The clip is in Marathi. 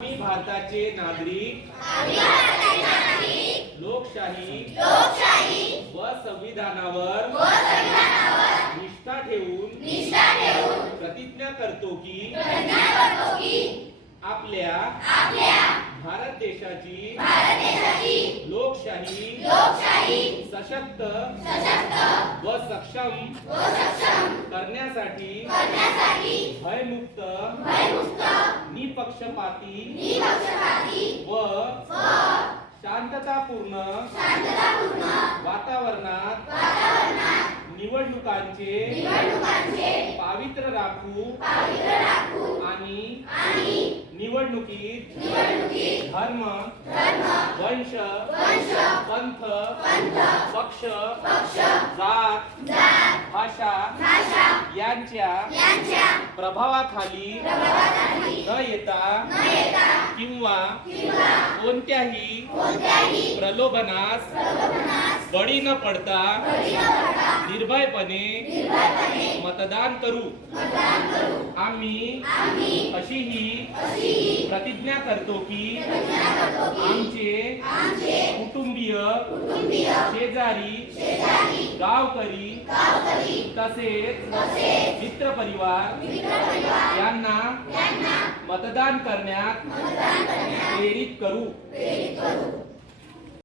आम्ही भारताचे नागरिक लोकशाही व संविधानावर निष्ठा ठेवून प्रतिज्ञा करतो की आपल्या भारत देशाची लोकशाही सशक्त व सक्षम करण्यासाठी भयमुक्त निपक्षपाती व शांततापूर्ण वातावरणात निवडणुकांचे पावित्र्य राखू आणि निवडणुकीत धर्म वंश पंथ पक्ष जात भाषा यांच्या प्रभावाखाली न येता किंवा कोणत्याही प्रलोभनास बळी न पडता निर्भयपणे मतदान करू। आम्ही अशीही प्रतिज्ञा करतो की आमचे कुटुंबीय शेजारी गावकरी तसेच मित्रपरिवार यांना मतदान करण्यात प्रेरित करू।